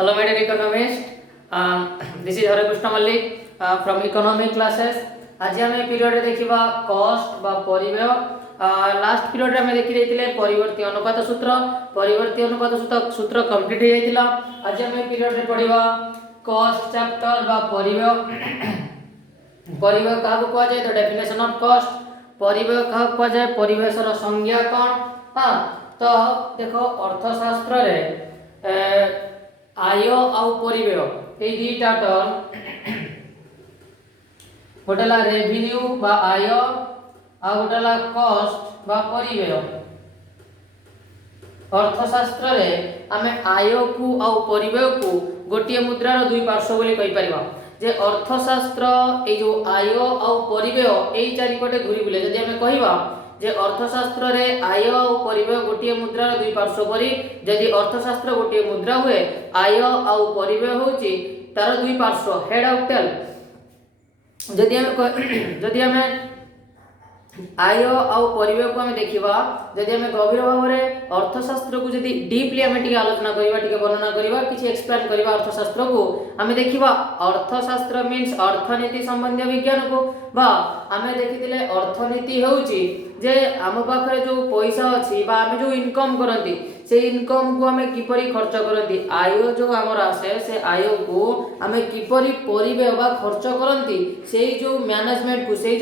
Hello, my dear economist. This is Hare Krishna Mallik from economic classes. आज आम period देखा cost बा परिव्यय। लास्ट पीरियड में देखी जाइए परिवर्ती अनुपात सूत्र। परिवर्ती अनुपात सूत्र कंप्लीट हो जाइला। आज आम पीरियड में पढ़ा कॉस्ट चैप्टर बा परिव्यय। परिव्यय क्या कह जाए तो डेफिनेशन ऑफ कॉस्ट। परिव्यय क्या कह जाए परिवेशर संज्ञा कौन। हाँ तो देखो अर्थशास्त्र रे आय आउ परिव्यय ये दुईटा टर्म गोटेला रेवेन्यू बा आय आ गोटेला कॉस्ट बा परिव्यय। अर्थशास्त्र रे आमे आय को आ परिव्यय को गोटे मुद्रार दुई पार्श्व बोली कहि परिबा। जे अर्थशास्त्र ए जो आय आ परिव्यय एई चारिपटे घुरी बुले जदि आमे कहिबा जे अर्थशास्त्र रे आय और परिव्यय गोटे मुद्रार दुई पार्श्व परी। जदि अर्थशास्त्र गोटे मुद्रा हुए आय और परिव्यय होची तार दुई पार्श्व हेड और टेल। जदि हमें आय और परिव्यय को हमें देखिबा जदि हमें गभीर भाव में अर्थशास्त्र को जदि डीपली हमें टिके आलोचना करिबा टिके वर्णना करिबा किछि एक्सप्लेन करिबा अर्थशास्त्र को हमें देखिबा अर्थशास्त्र मीन्स अर्थनीति संबंधी विज्ञान को बा हमें देखिथिले अर्थनीति होउची जे आम पाखरे जो पैसा अछि बा हमें जो इनकम करंती से इनकम को हमें किपरि खर्च करंती आय जो हमर आसे से आय को हमें किपरि परिव्यय बा खर्च करंती से जो मैनेजमेंट को से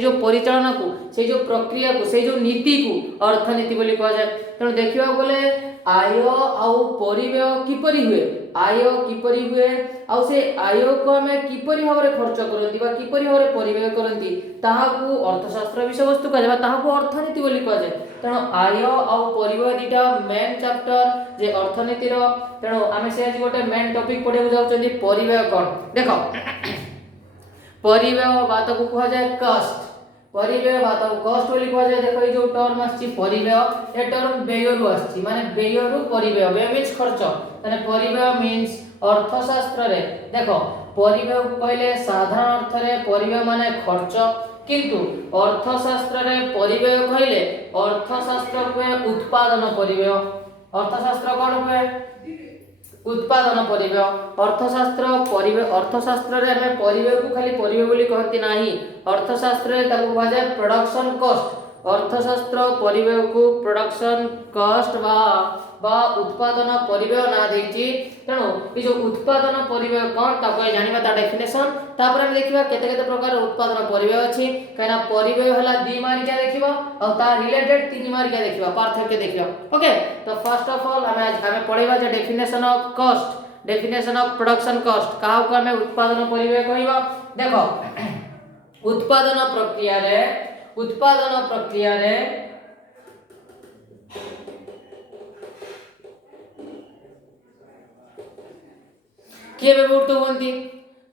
जो परिचालन को से जो प्रक्रिया को से जो नीति को अर्थनीति बोली कह जाए। तेणु देखा गले आय आउ परिव्यय किपरि हुए आय किपरि हुए आउ से आय को हमें किपरि भाव में खर्च करंती बा किपरि भाव में परिव्यय करंती ताहाकू अर्थशास्त्र विषय वस्तु कह जाय ताहाकू अर्थनीति बोली कह जाय। तेणु आय आउ परिव्यय दीटा मेन चैप्टर जे अर्थनीति रो। तेणु आमे से आज गोटे मेन टॉपिक पढिबो जाउछन्ती परिव्यय कोन। देखो परिव्यय बात को कह जाय कॉस्ट। परिव्यय बात को कॉस्ट बोली कह जाय। देखो ये जो टर्म आछि परिव्यय ए टर्म व्यय रु आछि माने व्यय रु परिव्यय व्यय मीन्स खर्च माने परिव्यय मीन्स अर्थशास्त्र रे देखो परिव्यय कहले साधारण अर्थ रे परिव्यय माने खर्च किंतु अर्थशास्त्र रे परिव्यय कहले अर्थशास्त्र को उत्पादन परिव्यय। अर्थशास्त्र कोन हुए उत्पादन परिव्यय। अर्थशास्त्र रे हमें परिव्यय को खाली परिव्यय बोली कहती नाही अर्थशास्त्र रे ताको कहा जाय प्रोडक्शन कॉस्ट। अर्थशास्त्र परिव्यय को प्रोडक्शन कॉस्ट बा उत्पादन परिव्यय ना देछि। तेणु ये जो उत्पादन परिव्यय कोन ताको जानिबा ता डेफिनेशन तापर हम देखिबा केते केते प्रकार उत्पादन परिव्यय अछि काना परिव्यय हला दी मार्किया देखिबा और ता रिलेटेड तीन मार्किया देखिबा पार्थक्य देखिबा। ओके तो फर्स्ट ऑफ ऑल हमें पढिबा जे definition of cost definition of production cost काहा को हमें उत्पादन परिव्यय कहिबा। देखो उत्पादन प्रक्रिया रे किए व्यवहृत होती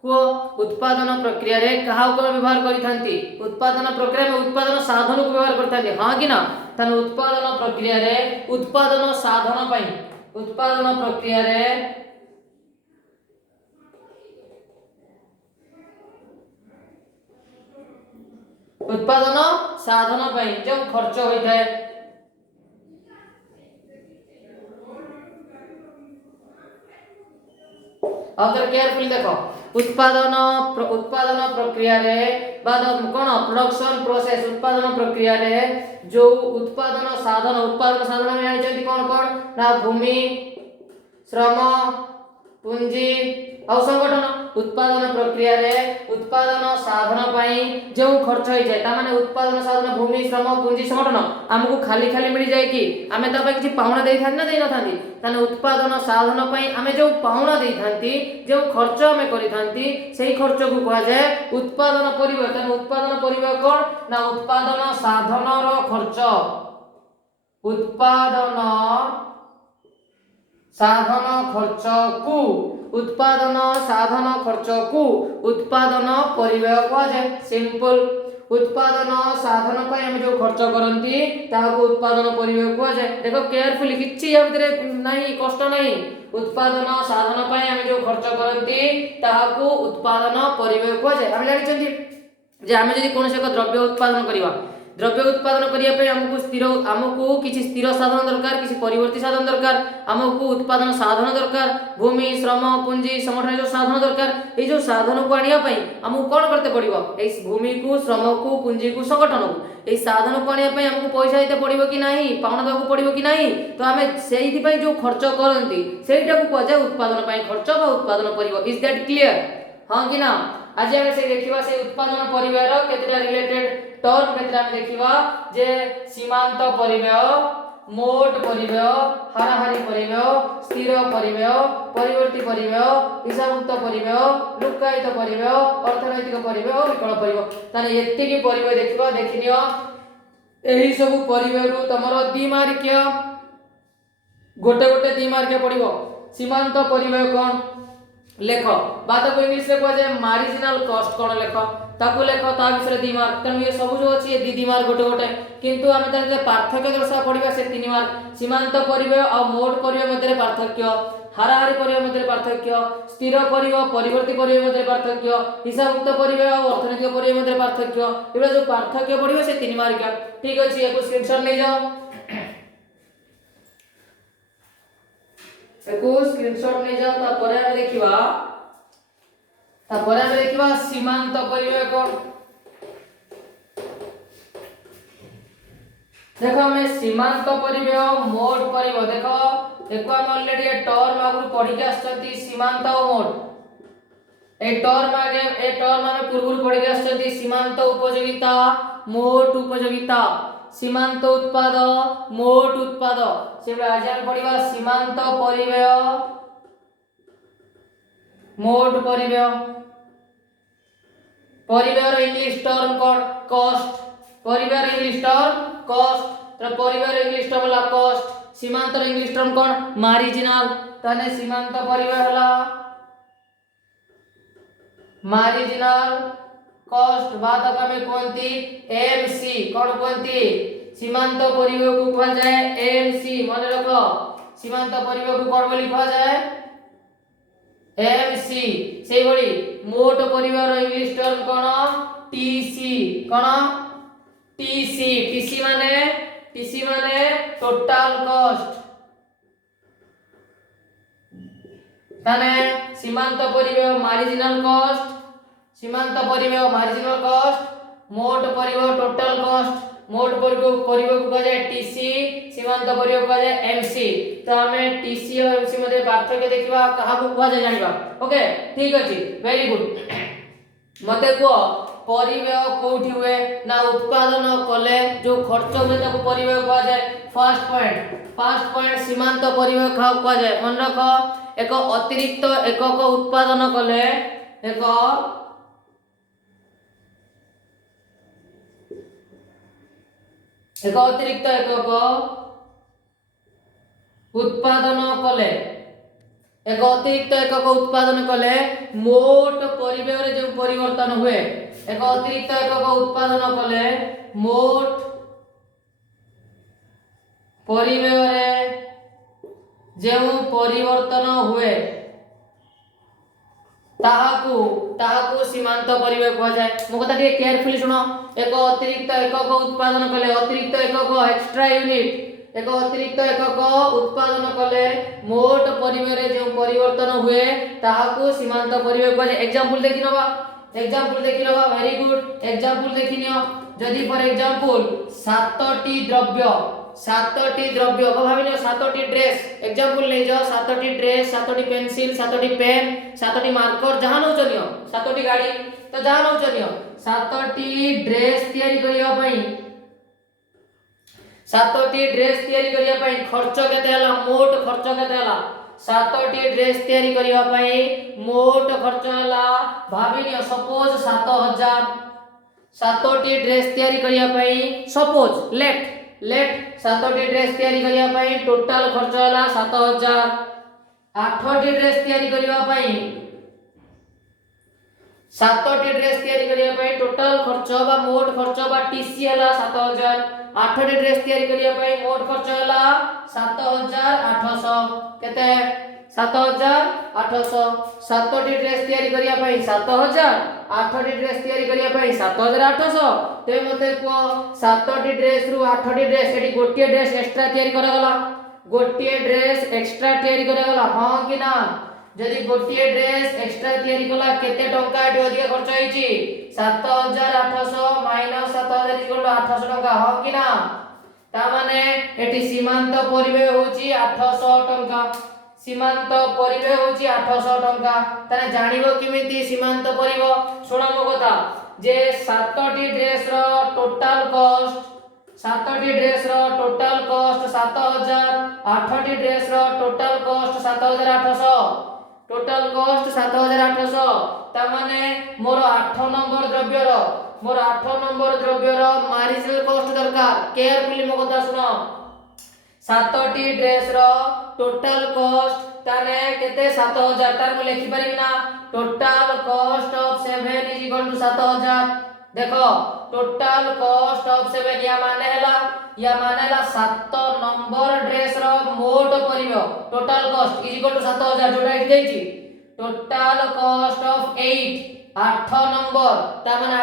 को उत्पादन प्रक्रिया रे कहा को व्यवहार करिथांती उत्पादन प्रक्रिया में उत्पादन साधन को व्यवहार करथांती हां कि ना। तन उत्पादन प्रक्रिया रे उत्पादन साधन पई उत्पादन प्रक्रिया रे उत्पादन साधन पई जो खर्च होइथाय अगर केयरफुली देखो उत्पादन प्रक्रिया रे बाद कोन प्रोडक्शन प्रोसेस उत्पादन प्रक्रिया रे जो उत्पादन साधन में आइछथि कोन ना भूमि श्रम पूंजी और संगठन। उत्पादन प्रक्रिया रे उत्पादन साधन पई जो खर्च होई जाय ता माने उत्पादन साधन भूमि श्रम पूंजी संगठन हमको खाली मिल जाय कि आमे ता पई किछि पाउना देई थान ना देई न थांती तने उत्पादन साधन पई आमे जो पाउना देई थांती जो खर्च हमें करि थांती सेही खर्च को कहा जाय उत्पादन परिव्यय। तने उत्पादन परिव्यय कोन ना उत्पादन साधन रो खर्च उत्पादन साधन खर्च को उत्पादन साधन खर्च को उत्पादन परिव्यय कहा जाय। सिंपल उत्पादन साधन पई हम जो खर्च करंती ताको उत्पादन परिव्यय कहा जाय। देखो केयरफुली किछि या भीतर नाही कष्ट नाही उत्पादन साधन पई हम जो खर्च करंती ताको उत्पादन परिव्यय कहा जाय। हम जानि छथि जे हम जदि कोनोसे एक द्रव्य उत्पादन करिवा द्रव्य उत्पादन करिया पे हमको किछि स्थिर साधन दरकार, किछि परिवर्ती साधन दरकार, हमको उत्पादन साधन दरकार, भूमि श्रम पुंजी संगठन जो साधन दरकार। ए जो साधन को आनिया पई हमको कोन करते पड़िबो, ए भूमि को श्रम को पुंजी को संगठन को ए साधन को आनिया पई हमको पैसा देते पड़िबो कि नाही, पाउना दବାକୁ पड़िबो कि नाही। तो हमें सेहिथि पई जो खर्च करंती सेटा को कहजा उत्पादन पई खर्च बा उत्पादन परिबो। Is that clear? हां कि ना? आज हम से देखिबा से उत्पादन परिव्यय रो केतेटा रिलेटेड टर्म केतेटा हम देखिबा जे सीमांत परिव्यय, मोट परिव्यय, हाराहारी परिव्यय, स्थिर परिव्यय, परिवर्ती परिव्यय, हिसाबमुक्त परिव्यय, लुक्कायित परिव्यय, अर्थनैतिक परिव्यय और विकल्प परिव्यय। ताने एत्ते की परिव्यय देखिबा देखिनियो। एही सब परिव्यय रु तमरो द्विमार्कीय गोटे गोटे द्विमार्कीय पड़िबो। सीमांत परिव्यय कोन लेख बात को इंग्लिश रे कह जाय मार्जिनल कॉस्ट कोन लेख ताकू लेख ता विषय 2 मार्क। तन ये सब जो अछि ये 2 मार्क गोटे गोटे, किंतु हम त पार्थक्य दर्शा पड़िबा से 3 मार्क। सीमांत परिव्यय और मोट परिव्यय मध्य पार्थक्य, हाराहारी परिव्यय मध्य पार्थक्य, स्थिर परिव्यय परिवर्ती परिव्यय मध्य पार्थक्य, हिसाबमुक्त परिव्यय और अर्थनैतिक परिव्यय मध्य पार्थक्य। एबा जो पार्थक्य पड़िबो से 3 मार्क। ठीक अछि, एको स्क्रीनशॉट ले जाओ, एको स्क्रीनशॉट ले जाओ। ता परे हम देखिबा सीमांत परिव्यय को। देखो हमें सीमांत परिव्यय मोट परिव्यय देखो एको हम ऑलरेडी ए टर्म आगु पढ़ी के आछथि सीमांत और मोट। ए टर्म हमें पूर्व पढ़ी के आछथि सीमांत उपयोगिता, मोट उपयोगिता, सीमांत उत्पाद, मोट उत्पाद। से आज हम पढ़िबा सीमांत परिव्यय, मोट परिव्यय। परिव्यय इंग्लिश टर्म कोन कॉस्ट, परिव्यय इंग्लिश टर्म कॉस्ट। तो परिव्यय इंग्लिश टर्म ला कॉस्ट, सीमांत इंग्लिश टर्म कोन मार्जिनल। तने सीमांत परिव्यय हला मार्जिनल कॉस्ट। बात हमें कोनती एमसी कोन कोनती सीमांत परिव्यय को कहा जाए एमसी। मन रखो सीमांत परिव्यय को कोन बोली कहा जाए एमसी। सेही बड़ी मोट परिव्यय इंग्लिश टर्म कोन टीसी कोन टीसी। टीसी माने टोटल कॉस्ट। ताने सीमांत परिव्यय मार्जिनल कॉस्ट, सीमांत परिव्यय मार्जिनल कॉस्ट, मोट परिव्यय टोटल कॉस्ट। मोट परिव्यय को कहा जाए टीसी, सीमांत परिव्यय को कहा जाए एमसी। तो हमें टीसी और एमसी मध्ये पार्थक्य देखिबा कहा को कहा जाए जानिबा। ओके ठीक अछि, वेरी गुड। मते को परिव्यय कोठी हुए ना उत्पादन कले जो खर्च हुए ताको परिव्यय कहा जाए। फर्स्ट पॉइंट सीमांत परिव्यय कहा जाए। मन रख एक अतिरिक्त एकक उत्पादन कले एक अतिरिक्त एकक उत्पादन कले मोट परिव्यय रे जो परिवर्तन हुए एक अतिरिक्त एकक उत्पादन कले मोट परिव्यय रे जो परिवर्तन हुए ताहाकू सीमांत परिव्यय कहा जाए। मो कथा ଟିକେ केयरफुली सुनो। एक अतिरिक्त एकक उत्पादन कले अतिरिक्त एकक एक्स्ट्रा यूनिट एक अतिरिक्त एकक उत्पादन कले मोट परिव्यय रे जो परिवर्तन हुए ताहाकू सीमांत परिव्यय कहा जाए। एग्जांपल देखि नबा वेरी गुड। एग्जांपल देखिनियो जदी फॉर एग्जांपल 7टी द्रव्य भाबिनियो 7टी ड्रेस एग्जांपल ले जाओ 7टी ड्रेस 7टी पेंसिल 7टी पेन 7टी मार्कर जहां नउचनियो 7टी गाड़ी तो जहां नउचनियो 7टी ड्रेस तयारी करिया पई 7टी ड्रेस तयारी करिया पई खर्च केते हला मोट खर्च केते हला 7टी ड्रेस तयारी करिया पई मोट खर्च हला भाबिनियो सपोज 7000 7टी ड्रेस तयारी करिया पई सपोज लेट 7टी ड्रेस तयारी करिया पई टोटल खर्च हला 7000 8टी ड्रेस तयारी करिया पई 7टी ड्रेस तयारी करिया पई टोटल खर्च बा मोट खर्च बा टीसी हला 7000 8टी ड्रेस तयारी करिया पई मोट खर्च हला 7800 केते 7800 7टी ड्रेस तयारी करिया पई 7000 8टी ड्रेस तयारी करिया पई 7800 तेबे मते को 7टी ड्रेस रु 8टी ड्रेस एटी गोटिए ड्रेस एक्स्ट्रा तयारी करा गला गोटिए ड्रेस एक्स्ट्रा तयारी करा गला हां कि ना जदि गोटिए ड्रेस एक्स्ट्रा तयारी कला केते टंका एटी अधिक खर्च होईची 7800 माइनस 7000 इक्वल 800 टंका हां कि ना ता माने एटी सीमांत परिव्यय होची 800 टंका सीमांत परिव्यय होची 800 टंका ताने जानिबो किमिति सीमांत परिव्यय सुना मो कथा जे 7टी ड्रेस रो टोटल कॉस्ट 7टी ड्रेस रो टोटल कॉस्ट 7000 8टी ड्रेस रो टोटल कॉस्ट 7800 टोटल कॉस्ट 7800 ता माने मोर 8 नंबर द्रव्य रो मोर 8 नंबर द्रव्य रो मार्जिनल कॉस्ट दरकार केयरफुली मो कथा सुनो 7टी ड्रेस रो टोटल कॉस्ट ताने केते 7000 तार मु लिखि परिबी ना total cost of 7 is equal to 7000 देखो टोटल कॉस्ट ऑफ 7 या माने ला 7 नंबर ड्रेस रो मोट परिबो total cost is equal to 7000 जोटा इठ देछि टोटल कॉस्ट ऑफ 8 नंबर ता माने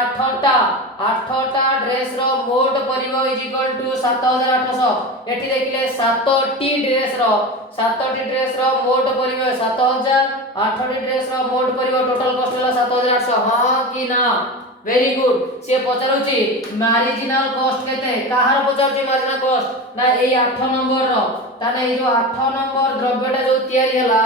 8टा ड्रेस रो मोट परिबो इज इक्वल टू 7800 एठी देखिले 7टी ड्रेस रो मोट परिबो 7000 8टी ड्रेस रो मोट परिबो टोटल कॉस्ट होला 7800 हां कि ना वेरी गुड से पचारुची मार्जिनल कॉस्ट केते काहार पचारुची मार्जिनल कॉस्ट ना एई 8 नंबर रो ताने ए जो 8 नंबर द्रव्यटा जो तयारी हला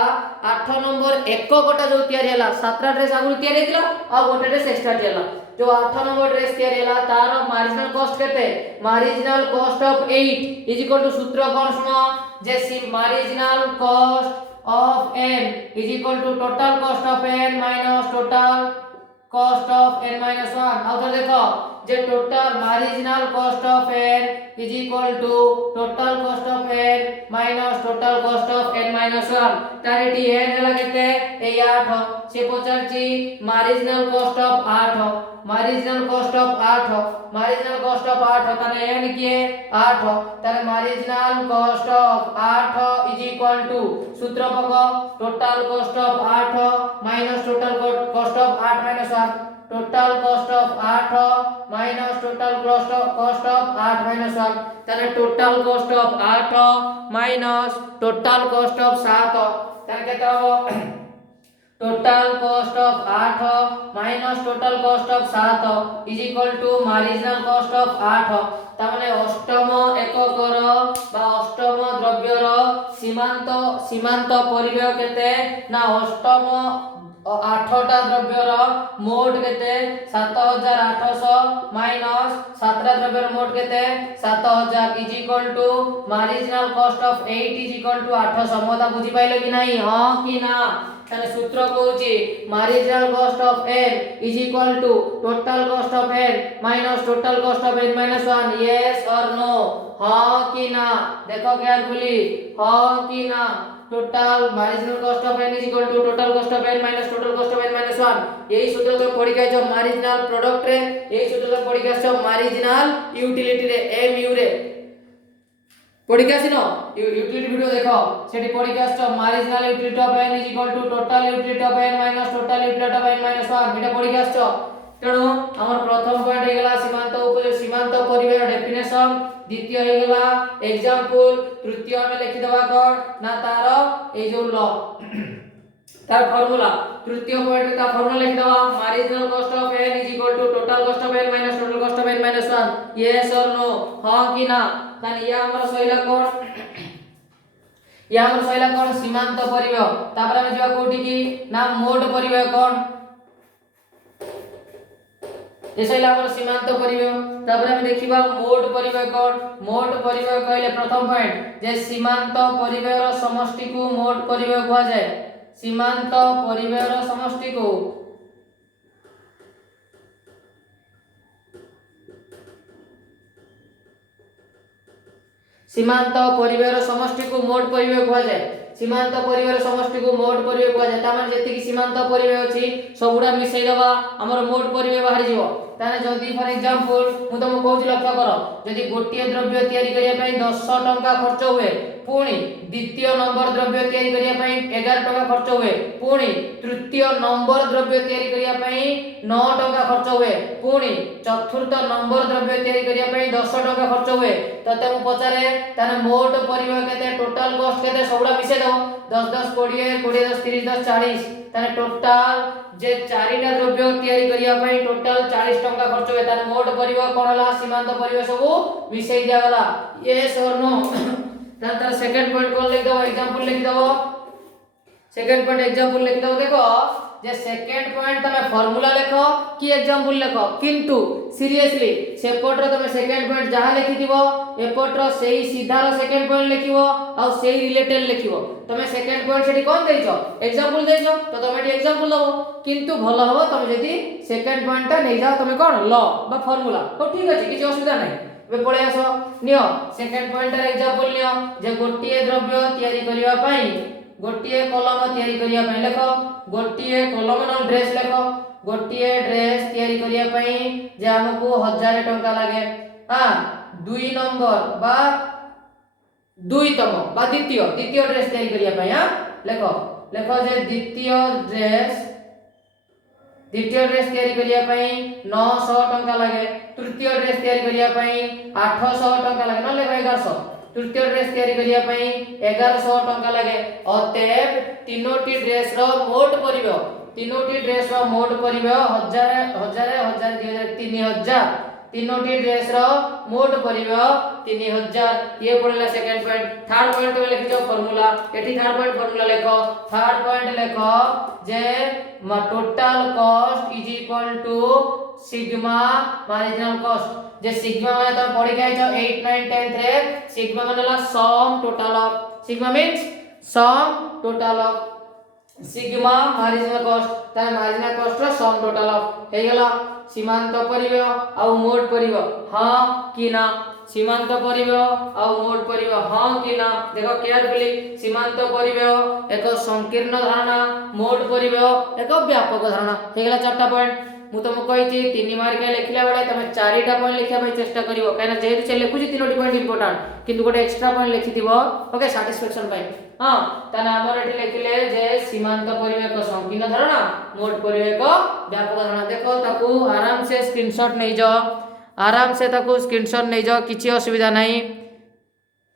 8 नंबर एककटा जो तयारी हला 7टा ड्रेस आगु तयारी हेतिला आ गोटे ड्रेस एक्स्ट्रा तयारी हला जो 8 नंबर ड्रेस तयारी हला तार मार्जिनल कॉस्ट केते marginal cost of 8 is equal to सूत्र कोन सुनो जे marginal cost of n is equal to total cost of n minus total cost of n minus 1 आउ तो देखो जे total marginal cost of n is equal to total cost of n minus total cost of n minus 1 तारेटी n हला केते ए 8 से पचारची marginal cost of 8 marginal cost of 8 ताने n किए 8 तारे marginal cost of 8 is equal to सूत्र पको total cost of 8 minus total cost of 8 minus 1 total cost of 8 minus total cost of 8 minus 1 ताने total cost of 8 minus total cost of 7 ताने केते हो total cost of 8 minus total cost of 7 is equal to marginal cost of 8 ता माने अष्टम एककर बा अष्टम द्रव्यर सीमांत परिव्यय केते ना अष्टम 8टा द्रव्यर मोट केते 7800 माइनस 7टा द्रव्यर मोट केते 7000 is equal to marginal cost of 8 is equal to 800 मोता बुझी पाइलो कि नाही हां कि ना ताने सूत्र कहूची marginal cost of n is equal to total cost of n minus total cost of n minus 1 yes और नो हां कि ना देखो केयरफुली हां कि ना total marginal cost of n is equal to total cost of n minus total cost of n minus 1 यही सूत्र को पढ़ी के जो मार्जिनल प्रोडक्ट रे यही सूत्र को पढ़ी के जो मार्जिनल यूटिलिटी रे mu रे पढ़ी के आसिनो यूटिलिटी वीडियो देखो सेठी पढ़ी के आछो marginal utility of n is equal to total utility of n minus total utility of n minus 1 एटा पढ़ी के आछो तेणु हमर प्रथम पॉइंट हे गेला सीमांत परिव्यय डेफिनेशन द्वितीय हे गेला एग्जांपल तृतीय में लिखि देबा कोन ना तार ए जो लॉ तार फार्मूला तृतीय पॉइंट का फार्मूला लिखि देबा marginal cost of n is equal to total cost of n minus total cost of n minus 1 yes और नो हां कि ना तानी या हमर सहिला कोन सीमांत परिव्यय तापर हम जेवा कोठी की ना मोट परिव्यय कोन एसैला हमर सीमांत परिव्यय तापर हम देखिबा मोट परिव्यय कोन मोट परिव्यय कहले प्रथम पॉइंट जे सीमांत परिव्यय रो समष्टि को मोट परिव्यय कहवा जाय सीमांत परिव्यय रो समष्टि को सीमांत परिव्यय समष्टि को मोट परिव्यय कहवा जाय सीमांत परिव्यय समष्टि को मोट परिव्यय कहवा जाय तामान जेति कि सीमांत परिव्यय अछि सबुडा मिसै देबा हमर मोट परिव्यय बाहर जिवो ताने जदी फॉर एग्जांपल मु तुमको कहूची लक्ष्य करो जदी गोटिए द्रव्य तयारी करिया पई 10 टंका खर्च हुए पुणी द्वितीय नंबर द्रव्य तैयारी करिया पई 11 टका खर्च हुए पुणी तृतीय नंबर द्रव्य तैयारी करिया पई 9 टका खर्च हुए पुणी चतुर्थ नंबर द्रव्य तैयारी करिया पई 10 टका खर्च हुए तते मु पचारे ताने मोट परिबह केते टोटल कॉस्ट केते सबडा मिसे दो 10 10 20 20 10 30 10 40 ताने टोटल जे चारिटा द्रव्य तैयारी करिया पई टोटल 40 टका खर्च हुए ताने मोट परिबह कोनला सीमांत परिबह सब मिसे दिया गला यस और नो तार सेकंड पॉइंट कोन लिख दो एग्जांपल लिख दो सेकंड पॉइंट एग्जांपल लिख दो देखो जे सेकंड पॉइंट तमे फार्मूला लिखो कि एग्जांपल लिखो किंतु सीरियसली सेपटर तमे सेकंड पॉइंट जहा लिखि दिबो एपटर सेही सीधा रो सेकंड पॉइंट लिखिबो आ सेही रिलेटेड लिखिबो तमे सेकंड पॉइंट सेठी कोन देइछो एग्जांपल देइछो तो तमे एटी एग्जांपल दबो किंतु भलो हबो तमे जदी सेकंड पॉइंट ता नै जाओ तमे कोन ल बा फार्मूला तो ठीक अछि किछ असुविधा नै बे पळे आसो नियो सेकंड पॉइंट रे एग्जांपल नियो जे गोटिए द्रव्य तयारी करिवा पई गोटिए कलम तयारी करिया पई लेखो गोटिए कलम न ड्रेस लेखो गोटिए ड्रेस तयारी करिया पई जे हमकु 1000 टका लागे हां 2 नंबर बा द्वितम बा द्वितीय ड्रेस तयारी करिया पई हां लेखो लेखो जे द्वितीय ड्रेस तयारी करिया पई 900 टका लागे तृतीय ड्रेस तयारी करिया पई 800 टका लागे न लेखो 1100 तृतीय ड्रेस तयारी करिया पई 1100 टका लागे अतएव तीनोटी ड्रेस रो मोट परिबह तीनोटी ड्रेस रो मोट परिबह 1000 1000 2000 3000 तीनोटी ड्रेस रो मोट परिबह 3000 ये पड़ला सेकंड पॉइंट थर्ड पॉइंट में लिखिजो फार्मूला एठी थर्ड पॉइंट फार्मूला लेखो थर्ड पॉइंट लेखो जे total cost is equal to sigma marginal cost जे सिग्मा माने तो पढ़ी गए जो 8 9 10 रे सिग्मा मानेला sum total of sigma means sum total of sigma marginal cost तार मार्जिनल कॉस्ट रो सम टोटल ऑफ हे गेला सीमांत परिबह आ मोट परिबह हां कि ना सीमांत परिबह आ मोट परिबह हां कि ना देखो केयरफुली सीमांत परिबह एक संकीर्ण धारणा मोट परिबह एक व्यापक धारणा हे गेला चारटा पॉइंट मु तुमको कहिची 3 मार्क लिखला बेले तमे चारिटा पॉइंट लिखा पई चेष्टा करिवो काना जेहेतु से लिखुची तीनोटी पॉइंट इंपोर्टेंट किंतु गोटे एक्स्ट्रा पॉइंट लिखि दिबो ओके सैटिस्फैक्शन पाई हां ताना हमर एठी लिखले जे सीमांत परिबह एक संकीर्ण धारणा मोट परिबह एक व्यापक धारणा देखो ताकू आराम से स्क्रीनशॉट नै जाओ आराम से ताकू स्क्रीनशॉट नै जाओ किछि असुविधा नाही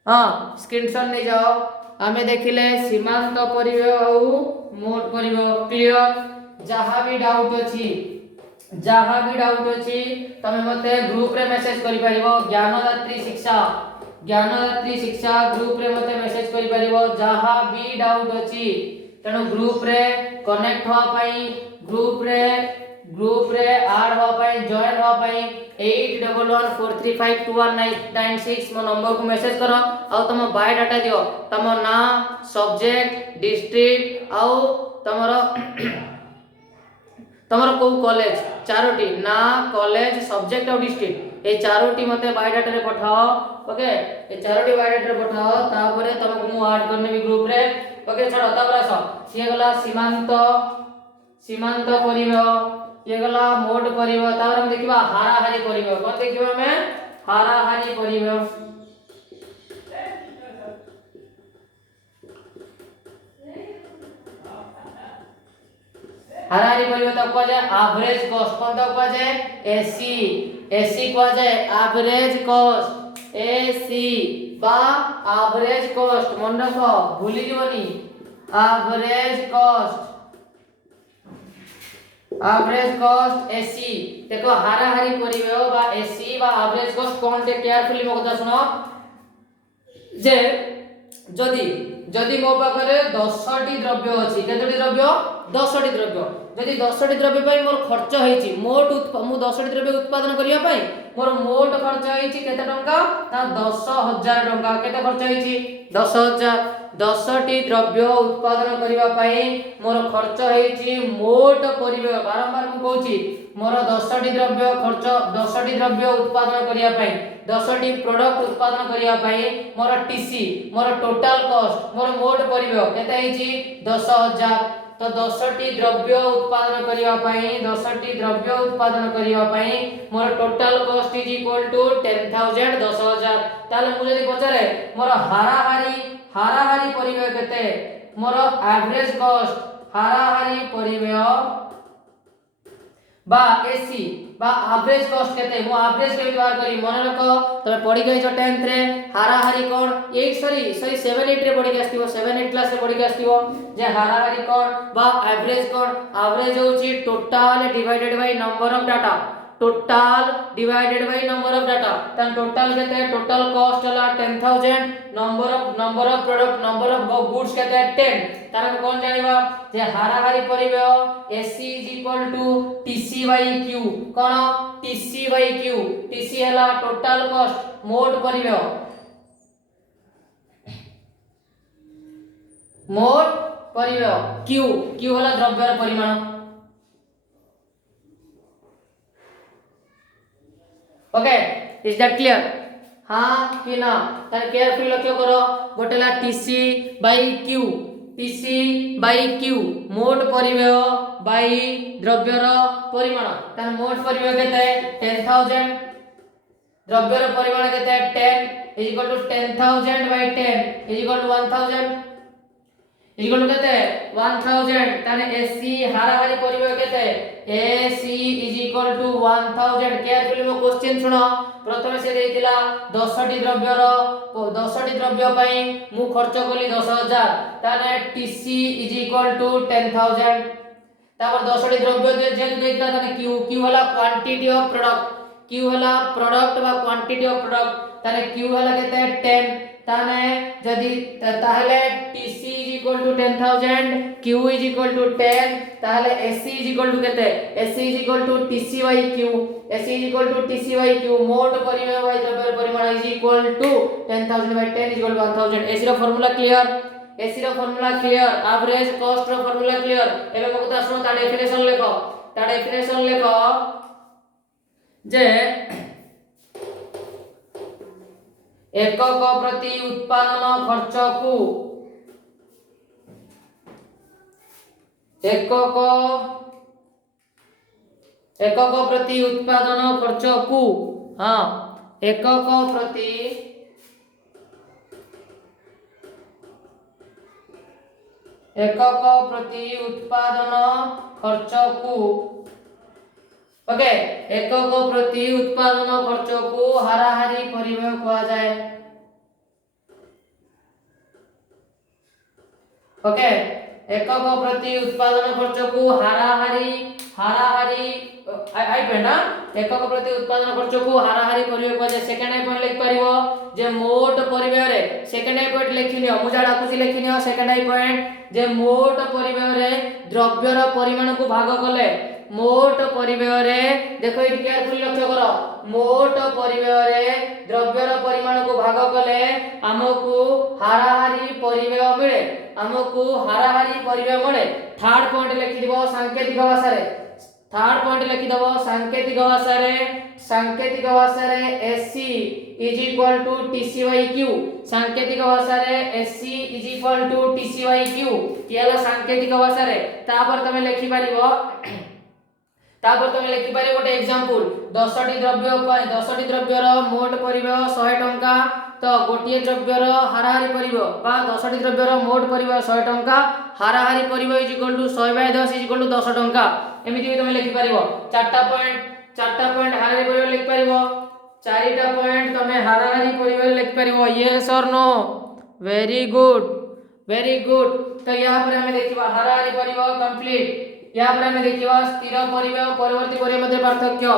हां स्क्रीनशॉट नै जाओ आमे देखिले सीमांत परिबह और मोट परिबह क्लियर जहाँ भी डाउट अछि तमे मते ग्रुप रे मेसेज करि परिबो ज्ञानदात्री शिक्षा ग्रुप रे मते मेसेज करि परिबो जहाँ भी डाउट अछि तनो ग्रुप रे कनेक्ट हो पई ग्रुप रे ऐड हो पई जॉइन हो पई 811143521996 मो नंबर को मेसेज करो आ तम बायोडाटा दियो तम नाम सब्जेक्ट डिस्ट्रिक्ट आ तमरो को कॉलेज चारोटी ना कॉलेज सब्जेक्ट और डिस्ट्रिक्ट ए चारोटी मते बायोडाटा रे पठाओ ओके ए चारोटी बायोडाटा रे पठाओ तापरे तमको मु ऐड करने भी ग्रुप रे ओके छाड़ो तापरा स सिए गला सीमांत परिबह ये गला मोट परिबह तापर हम देखिबा हाराहारी परिबह कोन देखिबा में हाराहारी परिबह हाराहारी परिबह तो को जाय एवरेज कॉस्ट कोन तो को जाय एसी को जाय एवरेज कॉस्ट एसी बा एवरेज कॉस्ट मन रखो भूली जीवनी एवरेज कॉस्ट एसी देखो हाराहारी परिबह बा एसी बा एवरेज कॉस्ट कोन ते केयरफुली मो कथा सुनो जे जदि मो पाखरे 10टी द्रव्य अछि केतोटी द्रव्य 10टी द्रव्य जदि 10टी द्रव्य पई मोर खर्च हेछि मोट मु 10टी द्रव्य उत्पादन करिया पई मोर मोट खर्च हेछि केते टंका ता 10000 टंका केते खर्च हेछि 10000 10टी द्रव्य उत्पादन करिवा पई मोर खर्च हेछि मोट परिबह बारंबार मु कहूछि मोर 10टी द्रव्य खर्च 10टी द्रव्य उत्पादन करिया पई 10टी प्रोडक्ट उत्पादन करिया पई मोर टीसी मोर टोटल कॉस्ट मोर मोट परिबह केते हेछि 10000 तो 10टी द्रव्य उत्पादन करिया पई 10टी द्रव्य उत्पादन करिया पई मोर total cost is equal to 10000 10000 ताले मु जदी पचारे मोर हाराहारी हाराहारी परिव्यय केते मोर एवरेज कॉस्ट हाराहारी परिव्यय बा एसी बा एवरेज कॉस्ट केते मो एवरेज के व्यवहार करी मन रखो तमे पढी गई छ 10th रे हाराहारी कोन 8 सॉरी 7 8 रे पढी के आस्तिबो 7 8 क्लास रे पढी के आस्तिबो जे हाराहारी कोन बा एवरेज कोन एवरेज होची total divided by number of data total divided by number of data तन टोटल केते टोटल कॉस्ट हला 10000 number of product number of goods केते 10 तार कोन जानिबा जे हाराहारी परिव्यय AC is equal to TC by Q कोन टीसी बाय क्यू टीसी हला टोटल कॉस्ट मोट परिव्यय क्यू क्यू हला द्रव्यर परिमाण ओके इज दैट क्लियर हां कि ना तार केयरफुल लक्ष्य करो गोटेला टीसी बाय क्यू मोट परिव्यय बाय द्रव्यर परिमाण तार मोट परिव्यय केते 10000 द्रव्यर परिमाण केते 10 is equal to 10000 by 10 is equal to 1000 is equal to केते 1000 ताने एसी हाराहारी परिव्यय केते AC is equal to 1000 carefully मो क्वेश्चन सुनो प्रथमे से देइतिला 10 टी द्रव्य पई मु खर्च कली 10000 ताने टीसी इज इक्वल टू 10000 तापर 10 टी द्रव्य जे देइतिला ताने क्यू वाला क्वांटिटी ऑफ प्रोडक्ट क्यू वाला प्रोडक्ट बा क्वांटिटी ऑफ प्रोडक्ट ताने क्यू वाला केते 10 ताने जदी ताहले TC is equal to 10000 Q is equal to 10 ताहले एसी इज इक्वल टू केते AC is equal to TC by Q AC is equal to TC by Q मोट परिव्यय बाय द्रव्य परिमाण is equal to 10000 by 10 is equal to 1000 AC रो formula clear average cost रो formula clear एबे मको ता सुनो ता डेफिनेशन लेखो जे एकक प्रति उत्पादन खर्च को एकक प्रति उत्पादन खर्च को हां एकक प्रति उत्पादन खर्च को ओके एकक प्रति उत्पादन खर्च को हाराहारी परिव्यय कहा जाए ओके एकक प्रति उत्पादन खर्च को हाराहारी आई पेना एकक प्रति उत्पादन खर्च को हाराहारी परिव्यय कहा जाए सेकंड पॉइंट लिख परिबो जे मोट परिव्यय रे सेकंड पॉइंट लिखिनियो मु जा डाकुची लिखिनियो सेकंड पॉइंट जे मोट परिव्यय रे द्रव्यर परिमाण को भाग कले मोट परिव्यय रे देखो इट केयरफुली लक्ष्य करो मोट परिव्यय रे द्रव्यर परिमाण को भाग कले हमको हाराहारी परिव्यय मिले थर्ड पॉइंट लिखि दिबो सांकेतिक भाषा रे थर्ड पॉइंट लिखि दबो सांकेतिक भाषा रे AC is equal to TC by Q सांकेतिक भाषा रे AC is equal to TC by Q केला सांकेतिक भाषा रे तापर तमे लिखि पारिबो गोटे एग्जांपल 10 टी द्रव्यर मोट परिव्यय 100 टंका तो गोटे द्रव्यर हाराहारी परिव्यय बा 10 टी द्रव्यर मोट परिव्यय 100 टंका हाराहारी परिव्यय is equal to 100 by 10 is equal to 10 टंका एमिति भी तुम लिखि पारिबो चारटा पॉइंट हाराहारी परिव्यय लिखि पारिबो चारटा पॉइंट तमे हाराहारी परिव्यय लिखि पारिबो यस और नो वेरी गुड तो यहां पर हमें देखिबा हाराहारी परिव्यय कंप्लीट यहाँ पर हमें देखिए स्थिर परिव्यय परवर्ती परिव्यय मध्य पार्थक्य